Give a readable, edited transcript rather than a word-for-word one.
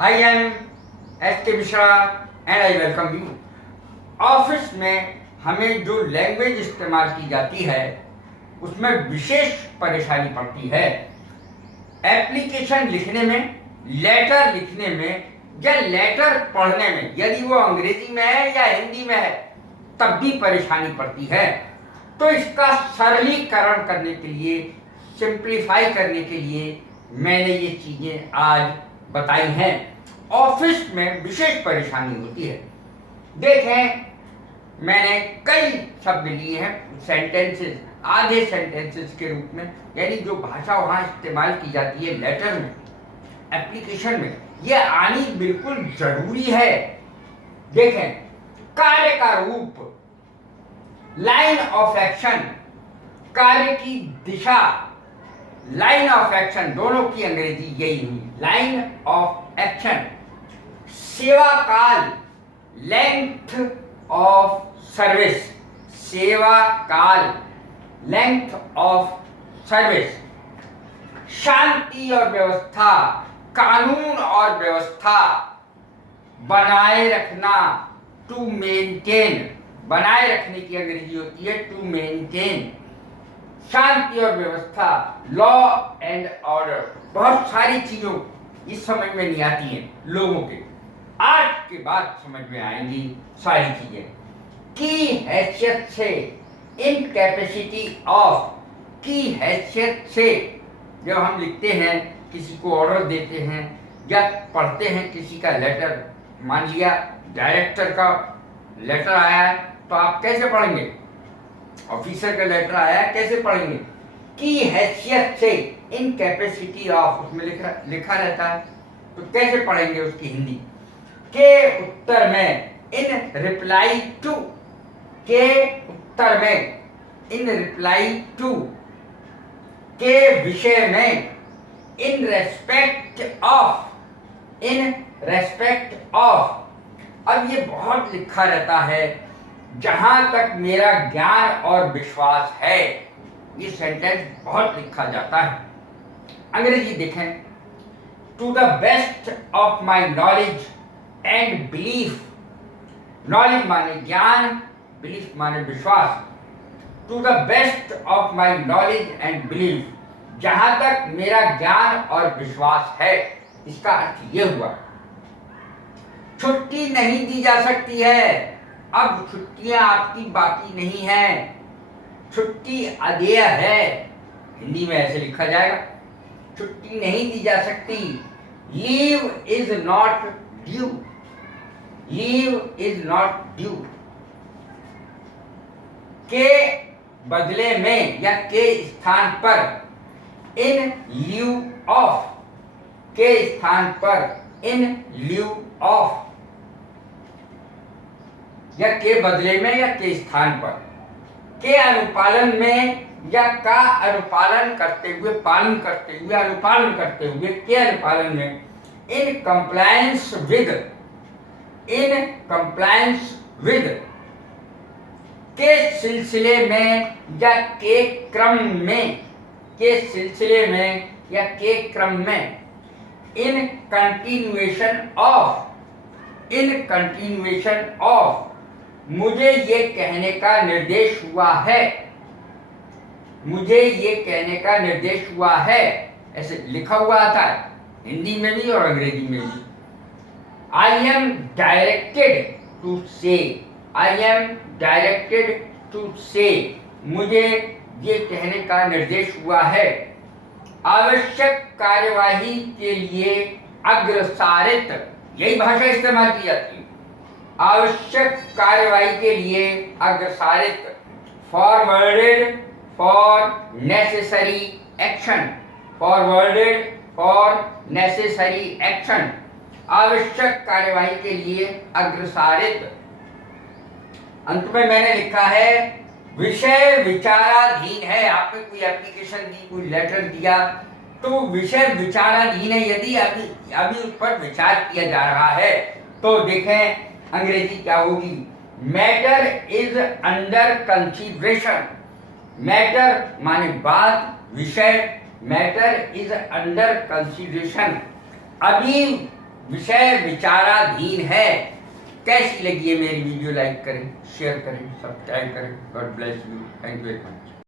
I am S.K. Mishra and I welcome you. Office में हमें जो लैंग्वेज इस्तेमाल की जाती है उसमें विशेष परेशानी पड़ती है। एप्लीकेशन लिखने में, लेटर लिखने में या लेटर पढ़ने में, यदि वो अंग्रेजी में है या हिंदी में है तब भी परेशानी पड़ती है। तो इसका सरलीकरण करने के लिए, सिंप्लीफाई करने के लिए मैंने ये चीज़ें आज बताई हैं। ऑफिस में विशेष परेशानी होती है। देखें, मैंने कई शब्द लिए हैं सेंटेंसेस, आधे सेंटेंसेस के रूप में, यानी जो भाषा वहाँ इस्तेमाल की जाती है लेटर में, एप्लीकेशन में, ये आनी बिल्कुल जरूरी है। देखें, कार्य का रूप, लाइन ऑफ एक्शन, कार्य की दिशा, लाइन ऑफ एक्शन, दोनों की अंग्रेजी यही हुई, लाइन ऑफ एक्शन। सेवा काल, लेंथ ऑफ सर्विस, सेवा काल, लेंथ ऑफ सर्विस। शांति और व्यवस्था, कानून और व्यवस्था, बनाए रखना, टू मेंटेन, बनाए रखने की अंग्रेजी होती है टू मेंटेन। शांति और व्यवस्था, लॉ एंड ऑर्डर। बहुत सारी चीजों इस समझ में नहीं आती हैं लोगों के, आज के बाद समझ में आएंगी सारी चीजें। की हैसियत से, इन कैपेसिटी ऑफ, की हैसियत से, जब हम लिखते हैं, किसी को ऑर्डर देते हैं या पढ़ते हैं किसी का लेटर, मान लिया डायरेक्टर का लेटर आया है तो आप कैसे पढ़ेंगे? ऑफिसर का लेटर आया है, कैसे पढ़ेंगे? की हैसियत से, इन कैपेसिटी ऑफ, उसमें लिखा रहता है, तो कैसे पढ़ेंगे उसकी हिंदी? के उत्तर में, इन रिप्लाई टू, के उत्तर में, इन रिप्लाई टू, के विषय में, in respect of, in respect of. अब ये बहुत लिखा रहता है, जहां तक मेरा ज्ञान और विश्वास है, ये सेंटेंस बहुत लिखा जाता है। अंग्रेजी देखें, to the best of my knowledge and belief. Knowledge माने ज्ञान, बिलीफ माने विश्वास। To the best of my knowledge and belief, जहां तक मेरा ज्ञान और विश्वास है। इसका अर्थ ये हुआ, छुट्टी नहीं दी जा सकती है। अब छुट्टियां आपकी बाकी नहीं है, छुट्टी अदेय है, हिंदी में ऐसे लिखा जाएगा। छुट्टी नहीं दी जा सकती। Leave is not due, leave is not due. के बदले में या के स्थान पर, इन ल्यू ऑफ, के स्थान पर, इन ल्यू ऑफ, या के बदले में या के स्थान पर। के अनुपालन में या का अनुपालन करते हुए, पालन करते हुए, अनुपालन करते हुए, के अनुपालन में। In compliance with, in compliance with, के सिलसिले में या के क्रम में, के सिलसिले में या के क्रम में। In continuation of, in continuation of, मुझे ये कहने का निर्देश हुआ है, मुझे ये कहने का निर्देश हुआ है, ऐसे लिखा हुआ आता है हिंदी में भी और अंग्रेजी में भी। आई एम डायरेक्टेड टू से, आई एम डायरेक्टेड टू से, मुझे ये कहने का निर्देश हुआ है। आवश्यक कार्यवाही के लिए अग्रसारित, यही भाषा इस्तेमाल की जाती है। आवश्यक कार्यवाही के लिए अग्रसारित, forwarded for necessary action, forwarded for necessary action, आवश्यक कार्यवाही के लिए अग्रसारित। अंत में मैंने लिखा है, विषय विचाराधीन है। आपने कोई एप्लीकेशन दी, कोई लेटर दिया, तो विषय विचाराधीन है, यदि अभी उस पर विचार किया जा रहा है। तो देखें अंग्रेजी क्या होगी, matter is under consideration. Matter माने बात, विषय, मैटर इज अंडर कंसीडरेशन, अभी विषय विचाराधीन है। कैसी लगी है मेरी वीडियो? लाइक करें, शेयर करें, सब्सक्राइब करें। God bless you. Thank you very much.